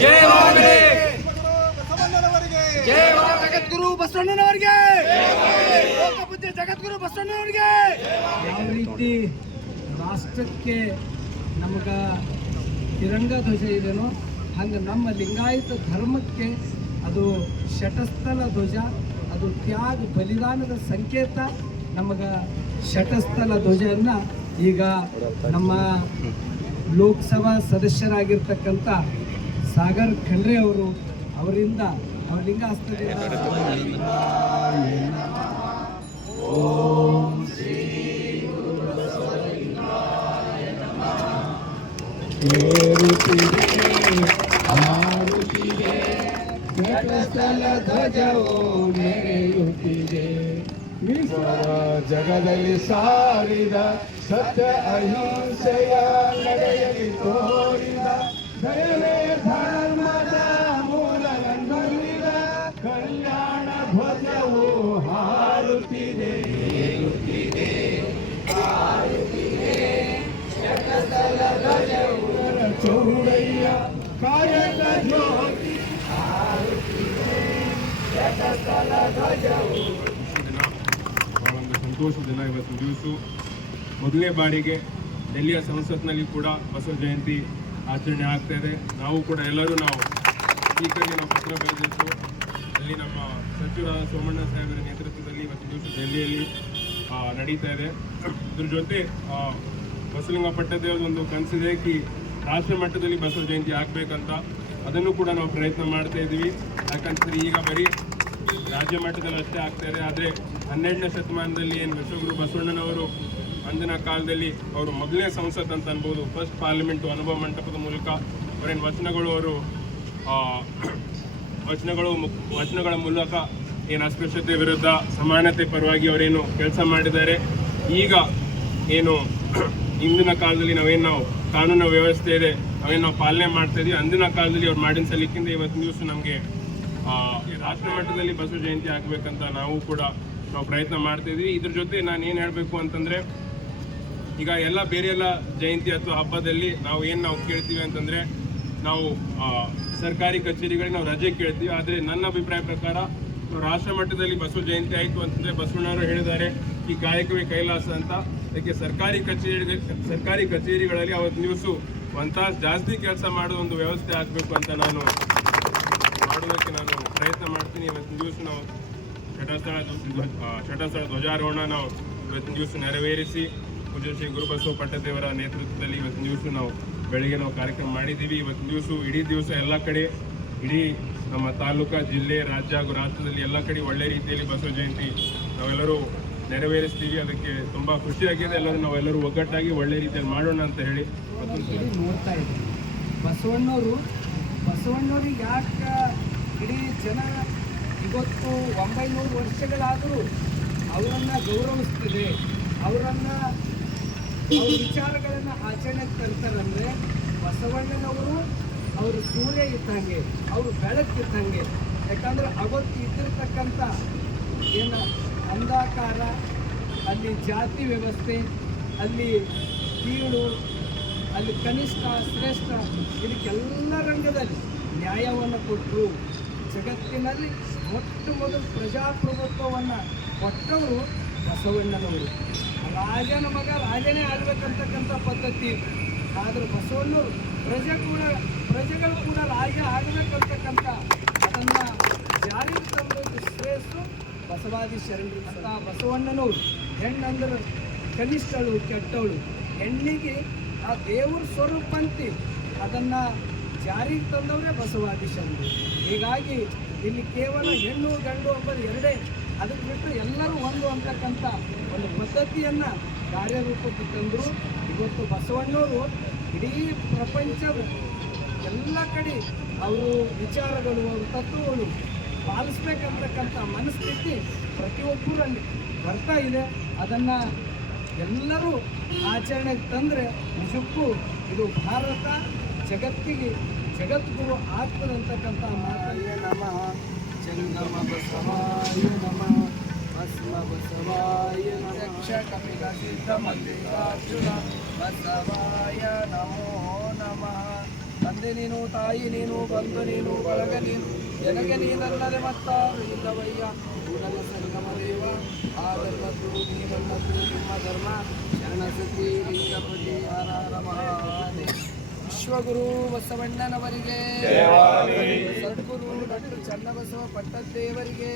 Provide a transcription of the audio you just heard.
ಜೈ ವಾಗ್ರೆ ಬಸವಣ್ಣನವರಿಗೆ ಜೈ ವಾಗ್ರೆ ಜಗದ್ಗುರು ಬಸವಣ್ಣನವರಿಗೆ. ಲೋಕಪೂಜ್ಯ ಜಗದ್ಗುರು ಬಸವಣ್ಣನವರಿಗೆ. ಯಾವ ರೀತಿ ರಾಷ್ಟ್ರಕ್ಕೆ ನಮಗ ತಿರಂಗ ಧ್ವಜ ಇದೆನೋ ಹಂಗೆ ನಮ್ಮ ಲಿಂಗಾಯತ ಧರ್ಮಕ್ಕೆ ಅದು ಶಟಸ್ಥಲ ಧ್ವಜ ಅದು ತ್ಯಾಗ ಬಲಿದಾನದ ಸಂಕೇತ ನಮಗ ಶಟಸ್ಥಲ ಧ್ವಜವನ್ನು ಈಗ ನಮ್ಮ ಲೋಕಸಭಾ ಸದಸ್ಯರಾಗಿರ್ತಕ್ಕಂಥ ಸಾಗರ್ ಖಂಡ್ರೆ ಅವರು ಅವರಿಂದ ಅವ್ರ ಲಿಂಗ ಜಗದಲ್ಲಿ ಸಾರಿದ ಸತ್ಯ ಅಹಿಂಸೆಯ ನಡೆಯಲಿ ತೋರಿದ ದಯವೇ ಧರ್ಮದ ಕಲ್ಯಾಣ ಒಂದು ಸಂತೋಷದ ದಿನ ಇವತ್ತು ದಿವಸ. ಮೊದಲನೇ ಬಾರಿಗೆ ಡೆಲ್ಲಿಯ ಸಂಸತ್ನಲ್ಲಿ ಕೂಡ ಬಸವ ಜಯಂತಿ ಆಚರಣೆ ಆಗ್ತಾ ಇದೆ. ನಾವು ಕೂಡ ಎಲ್ಲರೂ ನಾವು ಸ್ಪೀಕರ್ಗೆ ನಾವು ಪತ್ರ ಬರೆದಿದ್ದು, ಅಲ್ಲಿ ನಮ್ಮ ಸಚಿವ ಸೋಮಣ್ಣ ಸಾಹೇಬರ ನೇತೃತ್ವದಲ್ಲಿ ಇವತ್ತು ದಿವಸ ದೆಹಲಿಯಲ್ಲಿ ನಡೀತಾ ಇದೆ. ಇದ್ರ ಜೊತೆ ಬಸಲಿಂಗಪಟ್ಟದೇವ್ರ ಒಂದು ಕನಸಿದೆ ಕಿ ರಾಷ್ಟ್ರ ಮಟ್ಟದಲ್ಲಿ ಬಸವ ಜಯಂತಿ ಆಗಬೇಕಂತ ಅದನ್ನು ಕೂಡ ನಾವು ಪ್ರಯತ್ನ ಮಾಡ್ತಾ ಇದ್ದೀವಿ. ಯಾಕಂತಂದ್ರೆ ಈಗ ಬರೀ ರಾಜ್ಯ ಮಟ್ಟದಲ್ಲಿ ಅಷ್ಟೇ ಆಗ್ತಾ ಇದೆ. ಆದರೆ ಹನ್ನೆರಡನೇ ಶತಮಾನದಲ್ಲಿ ಏನು ವಿಶ್ವಗುರು ಬಸವಣ್ಣನವರು ಅಂದಿನ ಕಾಲದಲ್ಲಿ ಅವರು ಮೊದಲನೇ ಸಂಸತ್ ಅಂತ ಅನ್ಬೋದು ಫಸ್ಟ್ ಪಾರ್ಲಿಮೆಂಟು ಅನುಭವ ಮಂಟಪದ ಮೂಲಕ ಅವರೇನು ವಚನಗಳು ಅವರು ವಚನಗಳು ವಚನಗಳ ಮೂಲಕ ಏನು ಅಸ್ಪೃಶ್ಯತೆ ವಿರುದ್ಧ ಸಮಾನತೆ ಪರವಾಗಿ ಅವರೇನು ಕೆಲಸ ಮಾಡಿದ್ದಾರೆ. ಈಗ ಏನು ಇಂದಿನ ಕಾಲದಲ್ಲಿ ನಾವೇನು ನಾವು ಕಾನೂನು ವ್ಯವಸ್ಥೆ ಇದೆ, ನಾವೇನು ನಾವು ಪಾಲನೆ ಮಾಡ್ತಾ ಇದೀವಿ, ಅಂದಿನ ಕಾಲದಲ್ಲಿ ಅವ್ರು ಮಾಡಿನ ಸಲಿಕ್ಕಿಂದ ಇವತ್ತು ದಿವಸ ನಮಗೆ ರಾಷ್ಟ್ರ ಮಟ್ಟದಲ್ಲಿ ಬಸವ ಜಯಂತಿ ಆಗಬೇಕಂತ ನಾವು ಕೂಡ ನಾವು ಪ್ರಯತ್ನ ಮಾಡ್ತಾ ಇದೀವಿ. ಇದ್ರ ಜೊತೆ ನಾನು ಏನು ಹೇಳಬೇಕು ಅಂತಂದ್ರೆ ಈಗ ಎಲ್ಲ ಬೇರೆ ಎಲ್ಲ ಜಯಂತಿ ಅಥವಾ ಹಬ್ಬದಲ್ಲಿ ನಾವು ಏನು ನಾವು ಕೇಳ್ತೀವಿ ಅಂತಂದ್ರೆ ನಾವು ಸರ್ಕಾರಿ ಕಚೇರಿಗಳಿಗೆ ನಾವು ರಜೆ ಕೇಳ್ತೀವಿ. ಆದರೆ ನನ್ನ ಅಭಿಪ್ರಾಯ ಪ್ರಕಾರ ರಾಷ್ಟ್ರ ಮಟ್ಟದಲ್ಲಿ ಬಸವ ಜಯಂತಿ ಆಯಿತು ಅಂತಂದ್ರೆ ಬಸವಣ್ಣವರು ಹೇಳಿದ್ದಾರೆ, ಈ ಕಾಯಕವೇ ಕೈಲಾಸ ಅಂತ. ಅದಕ್ಕೆ ಸರ್ಕಾರಿ ಕಚೇರಿ ಸರ್ಕಾರಿ ಕಚೇರಿಗಳಲ್ಲಿ ಅವತ್ತು ದಿವಸ ಒಂದು ತಾಸು ಜಾಸ್ತಿ ಕೆಲಸ ಮಾಡೋ ಒಂದು ವ್ಯವಸ್ಥೆ ಆಗಬೇಕು ಅಂತ ನಾನು ಮಾಡೋದಕ್ಕೆ ನಾನು ಪ್ರಯತ್ನ ಮಾಡ್ತೀನಿ. ಇವತ್ತಿನ ದಿವಸ ನಾವು ಚಟಸ್ಥಳ ಶಟಸ್ಥಳ ಧ್ವಜಾರೋಹಣ ನಾವು ಇವತ್ತಿನ ದಿವಸ ನೆರವೇರಿಸಿ ಪೂಜ್ಯ ಶ್ರೀ ಗುರುಬಸವ ಪಟ್ಟದೇವರ ನೇತೃತ್ವದಲ್ಲಿ ಇವತ್ತಿನ ದಿವಸ ನಾವು ಬೆಳಿಗ್ಗೆ ನಾವು ಕಾರ್ಯಕ್ರಮ ಮಾಡಿದ್ದೀವಿ. ಇವತ್ತಿನ ದಿವಸ ಇಡೀ ದಿವಸ ಎಲ್ಲ ಕಡೆ, ಇಡೀ ನಮ್ಮ ತಾಲೂಕಾ, ಜಿಲ್ಲೆ, ರಾಜ್ಯ ಹಾಗೂ ರಾಷ್ಟ್ರದಲ್ಲಿ ಎಲ್ಲ ಕಡೆ ಒಳ್ಳೆ ರೀತಿಯಲ್ಲಿ ಬಸವ ಜಯಂತಿ ನಾವೆಲ್ಲರೂ ನೆರವೇರಿಸ್ತೀವಿ. ಅದಕ್ಕೆ ತುಂಬ ಖುಷಿಯಾಗಿದೆ. ಎಲ್ಲರೂ ನಾವೆಲ್ಲರೂ ಒಗ್ಗಟ್ಟಾಗಿ ಒಳ್ಳೆ ರೀತಿಯಲ್ಲಿ ಮಾಡೋಣ ಅಂತ ಹೇಳಿ ನೋಡ್ತಾ ಇದ್ದೀವಿ ಬಸವಣ್ಣವರು, ಬಸವಣ್ಣವ್ರಿಗೆ ಯಾಕೆ ಇಡೀ ಜನ ಇವತ್ತು ಒಂಬೈನೂರು ವರ್ಷಗಳಾದರೂ ಅವರನ್ನು ಗೌರವಿಸ್ತಿದೆ. ಅವರನ್ನು ಅವ್ರ ವಿಚಾರಗಳನ್ನು ಆಚರಣೆಗೆ ತರ್ತಾರಂದ್ರೆ ಬಸವಣ್ಣನವರು ಅವರು ಸೂರ್ಯ ಇದ್ದಂಗೆ, ಅವರು ಬೆಳಕಿದ್ದಂಗೆ ಯಾಕಂದ್ರೆ ಅವತ್ತು ಇದ್ದಿರ್ತಕ್ಕಂಥ ಏನು ಅಂಧಕಾರ, ಅಲ್ಲಿ ಜಾತಿ ವ್ಯವಸ್ಥೆ, ಅಲ್ಲಿ ಕೀಳು, ಅಲ್ಲಿ ಕನಿಷ್ಠ, ಶ್ರೇಷ್ಠ, ಇದಕ್ಕೆಲ್ಲ ರಂಗದಲ್ಲಿ ನ್ಯಾಯವನ್ನು ಕೊಟ್ಟರು. ಜಗತ್ತಿನಲ್ಲಿ ಮೊಟ್ಟ ಮೊದಲು ಪ್ರಜಾಪ್ರಭುತ್ವವನ್ನು ಕೊಟ್ಟವರು ಬಸವಣ್ಣನವರು. ರಾಜನ ಮಗ ರಾಜನೇ ಆಗಬೇಕಂತಕ್ಕಂಥ ಪದ್ಧತಿ ಆದರೆ ಬಸವಣ್ಣವರು ಪ್ರಜೆ ಕೂಡ, ಪ್ರಜೆಗಳು ಕೂಡ ರಾಜ ಆಗಬೇಕಂತಕ್ಕಂಥ ಅದನ್ನು ಜಾರಿಗೆ ತಂದದ್ದು ಶ್ರೇಷ್ಠ ಬಸವಾದಿ ಶರಣರು. ಅಂತ ಬಸವಣ್ಣನವರು. ಹೆಣ್ಣಂದ್ರೆ ಕನಿಷ್ಠಳು, ಕೆಟ್ಟವಳು. ಹೆಣ್ಣಿಗೆ ಆ ದೇವ್ರ ಸ್ವರೂಪ ಅಂತಿ. ಅದನ್ನು ಜಾರಿಗೆ ತಂದವರೇ ಬಸವಾದಿ ಶರಣರು. ಹೀಗಾಗಿ ಇಲ್ಲಿ ಕೇವಲ ಹೆಣ್ಣು, ಗಂಡು ಒಬ್ಬರು ಎರಡೇ. ಅದಕ್ಕೆ ಬಿಟ್ಟು ಎಲ್ಲರೂ ಒಂದು ಅಂತಕ್ಕಂಥ ಒಂದು ಪದ್ಧತಿಯನ್ನು ಕಾರ್ಯರೂಪಕ್ಕೆ ತಂದರು. ಇವತ್ತು ಬಸವಣ್ಣವರು ಇಡೀ ಪ್ರಪಂಚದ ಎಲ್ಲ ಕಡೆ ಅವರು ವಿಚಾರಗಳು ಅವ್ರ ತತ್ವಗಳು ಪಾಲಿಸ್ಬೇಕಂತಕ್ಕಂಥ ಮನಸ್ಥಿತಿ ಪ್ರತಿಯೊಬ್ಬರಲ್ಲಿ ಬರ್ತಾ ಇದೆ. ಅದನ್ನು ಎಲ್ಲರೂ ಆಚರಣೆಗೆ ತಂದರೆ ನಿಜಕ್ಕೂ ಇದು ಭಾರತ ಜಗತ್ತಿಗೆ ಜಗದ್ಗುರು ಆಗ್ತದಂತಕ್ಕಂಥ ಮಾತಲ್ಲೇ ನಮಃ. ಧರ್ಮದ ಬಸವಾಯ ಸಿದ್ಧ ಮಲ್ಲಿಕಾರ್ಜುನ ಬಸವಾಯ ನಮೋ ನಮಃ ತಂದೆ ನೀನು ತಾಯಿ ನೀನು ಬಂಧು ನೀನು ಬಳಗ ನೀನು ಎನಗೆ ನೀನಲ್ಲದೆ ಮತ್ತಾರು ಇಲ್ಲವಯ್ಯ ಕೂಡಲ ಸಂಗಮ ದೇವ ಆದಲ್ಲದ್ದು ನೀನಲ್ಲದ್ದು ನಿಮ್ಮ ಧರ್ಮ ಶರಣಸತಿ ಲಿಂಗಪತಿ ಹರ ಮಹಾದೇವ ವಿಶ್ವಗುರು ಬಸವಣ್ಣನವರಿಗೆ. ಸದ್ಗುರು ಡಾಕ್ಟರ್ ಚನ್ನಬಸವ ಪಟ್ಟದ್ದೇವರಿಗೆ